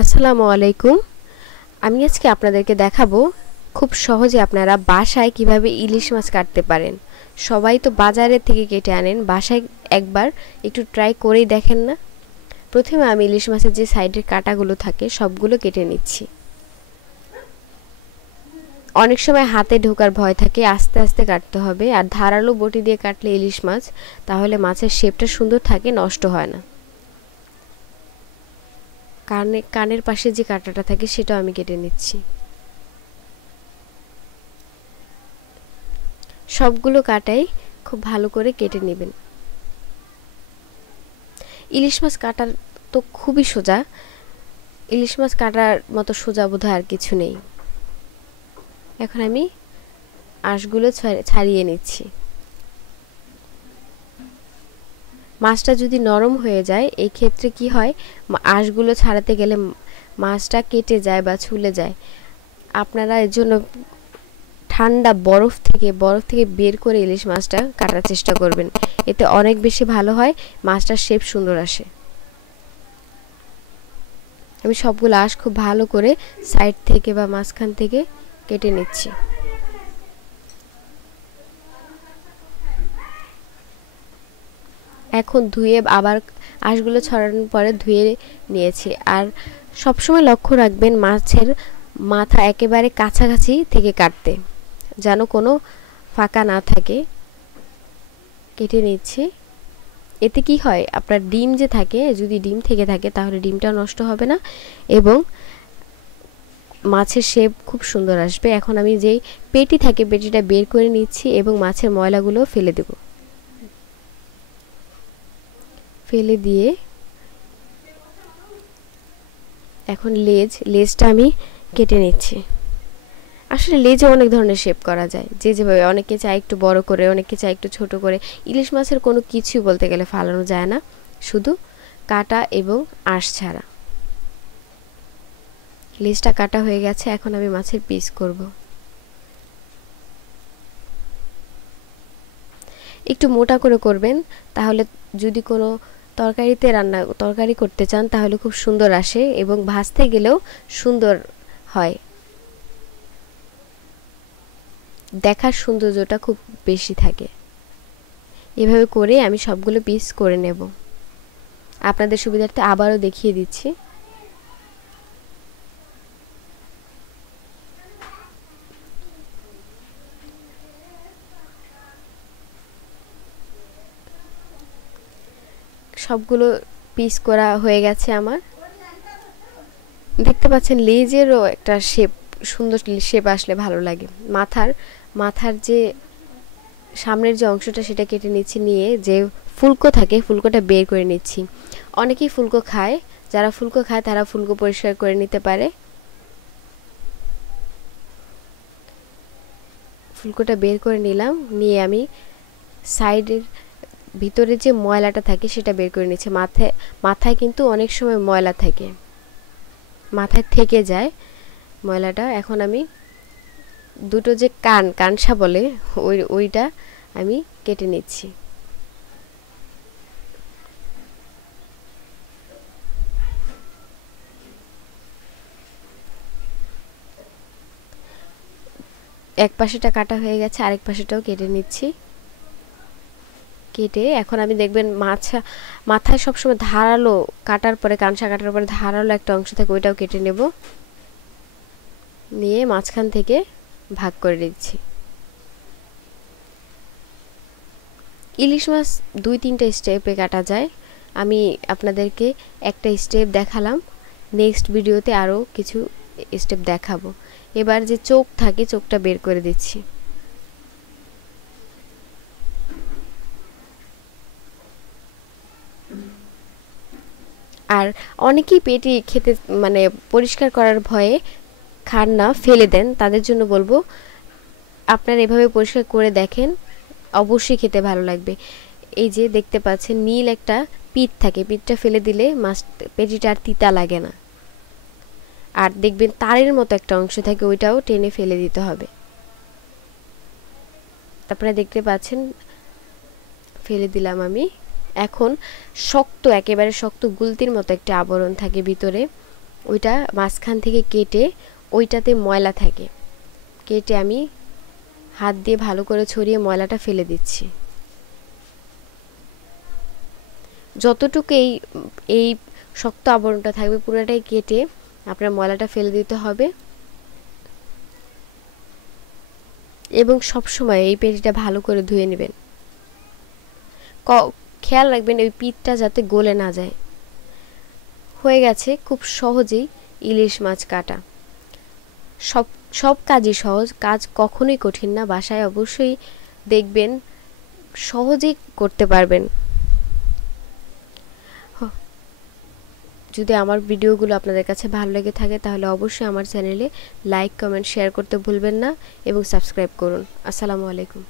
আসসালামু আলাইকুম। আমি আজকে আপনাদেরকে দেখাবো খুব সহজে আপনারা বাসায় কিভাবে ইলিশ মাছ কাটতে পারেন। সবাই তো বাজারে থেকে কেটে আনেন, বাসায় একবার একটু ট্রাই করেই দেখেন না। প্রথমে আমি ইলিশ মাছের যে সাইডের কাঁটাগুলো থাকে সবগুলো কেটে নিচ্ছি। অনেক সময় হাতে ঢোকার ভয় থাকে, আস্তে আস্তে কাটতে হবে। আর ধারালো বটি দিয়ে কাটলে ইলিশ মাছ তাহলে মাছের শেপটা সুন্দর থাকে, নষ্ট হয় না। কানের পাশে যে কাঁটাটা থাকে সেটাও আমি কেটে নিচ্ছি। সবগুলো কাটাই খুব ভালো করে কেটে নেবেন। ইলিশ মাছ কাটার তো খুবই সোজা, ইলিশ মাছ কাটার মতো সোজা বোধহয় আর কিছু নেই। এখন আমি আঁশগুলো ছাড়িয়ে নিচ্ছি। মাছটা যদি নরম হয়ে যায়, এই ক্ষেত্রে কি হয়, আঁশগুলো ছাড়াতে গেলে মাছটা কেটে যায় বা ছুলে যায়। আপনারা এর জন্য ঠান্ডা বরফ থেকে বের করে ইলিশ মাছটা কাটার চেষ্টা করবেন, এতে অনেক বেশি ভালো হয়, মাছটার শেপ সুন্দর আসে। আমি সবগুলো আঁশ খুব ভালো করে সাইড থেকে বা মাঝখান থেকে কেটে নিচ্ছি। এখন ধুয়ে আবার আঁশগুলো ছড়ানোর পরে ধুয়ে নিয়েছি। আর সবসময় লক্ষ্য রাখবেন মাছের মাথা একেবারে কাছাকাছি থেকে কাটতে, যেন কোনো ফাঁকা না থাকে। কেটে নিচ্ছি। এতে কি হয়, আপনার ডিম যে থাকে, যদি ডিম থেকে থাকে তাহলে ডিমটা নষ্ট হবে না এবং মাছের শেপ খুব সুন্দর আসবে। এখন আমি যেই পেটি থাকে পেটিটা বের করে নিচ্ছি এবং মাছের ময়লাগুলো ফেলে দেব। ফেলে দিয়ে এখন লেজটা আমি কেটে নিচ্ছি। আসলে লেজে অনেক ধরনের শেপ করা যায়, যে যেভাবে, অনেকে চায় একটু বড় করে, অনেকে চায় একটু ছোট করে। ইলিশ মাছের কোনো কিছুই বলতে গেলে ফালানো যায় না, শুধু কাটা এবং আঁশ ছাড়া। লেজটা কাটা হয়ে গেছে, এখন আমি মাছের পিস করব। একটু মোটা করে করবেন, তাহলে যদি কোনো তরকারি করতে চান তাহলে খুব সুন্দর আসে এবং ভাজতে গেলেও সুন্দর হয়, দেখার সৌন্দর্যটা খুব বেশি থাকে। এভাবে করে আমি সবগুলো পিস করে নেব। আপনাদের সুবিধার্থে আবারও দেখিয়ে দিচ্ছি। সবগুলো পিস করা হয়ে গেছে আমার। দেখতে পাচ্ছেন লেজেরও একটা শেপ, সুন্দর শেপ আসলে ভালো লাগে। মাথার যে সামনের যে অংশটা সেটা কেটে নিচ্ছি, নিয়ে যে ফুলকো থাকে ফুলকোটা বের করে নিচ্ছি। অনেকেই ফুলকো খায়, যারা ফুলকো খায় তারা ফুলকো পরিষ্কার করে নিতে পারে। ফুলকোটা বের করে নিলাম, নিয়ে আমি সাইডের ভিতরে যে ময়লাটা থাকে সেটা বের করে নিচ্ছি। মাথায় কিন্তু অনেক সময় ময়লা থাকে, মাথায় থেকে যায় ময়লাটা। এখন আমি দুটো যে কানসা বলে ওইটা আমি কেটে নিচ্ছি। এক পাশেটা কাটা হয়ে গেছে, আরেক পাশেটাও কেটে নিচ্ছি। কেটে এখন আমি দেখবেন মাথায় সবসময় ধারালো, কাটার পরে কানসা কাটার পরে ধারালো একটা অংশ থাকে, ওইটাও কেটে নেব। নিয়ে মাঝখান থেকে ভাগ করে দিচ্ছি। ইলিশ মাছ 2-3টা স্টেপে কাটা যায়, আমি আপনাদেরকে একটা স্টেপ দেখালাম, নেক্সট ভিডিওতে আরও কিছু স্টেপ দেখাবো। এবার যে চোখ থাকে চোখটা বের করে দিচ্ছি। আর অনেকেই পেটি খেতে মানে পরিষ্কার করার ভয়ে খান না, ফেলে দেন। তাদের জন্য বলবো আপনারা এভাবে পরিষ্কার করে দেখেন, অবশ্যই খেতে ভালো লাগবে। এই যে দেখতে পাচ্ছেন নীল একটা পিঠ থাকে, পিঠটা ফেলে দিলে পেটিটা আর তিতা লাগে না। আর দেখবেন তারের মতো একটা অংশ থাকে, ওইটাও টেনে ফেলে দিতে হবে। আপনারা দেখতে পাচ্ছেন ফেলে দিলাম আমি। এখন একেবারে শক্ত গুলতির মতো একটা আবরণ থাকে ভিতরে, ওইটা মাঝখান থেকে কেটে ওইটাতে ময়লা থাকে, কেটে আমি হাত দিয়ে ভালো করে ছড়িয়ে ময়লাটা ফেলে দিচ্ছি। যতটুকু এই শক্ত আবরণটা থাকবে পুরোটাই কেটে আপনার ময়লাটা ফেলে দিতে হবে। এবং সব সময় এই পেটিটা ভালো করে ধুয়ে নেবেন। খেয়াল রাখবেন ওই পিঠটা যাতে গলে না যায়। হয়ে গেছে খুব সহজেই ইলিশ মাছ কাটা। সব কাজই সহজ, কাজ কখনোই কঠিন না। বাসায় অবশ্যই দেখবেন, সহজেই করতে পারবেন। যদি আমার ভিডিওগুলো আপনাদের কাছে ভালো লেগে থাকে তাহলে অবশ্যই আমার চ্যানেলে লাইক, কমেন্ট, শেয়ার করতে ভুলবেন না এবং সাবস্ক্রাইব করুন। আসসালামু আলাইকুম।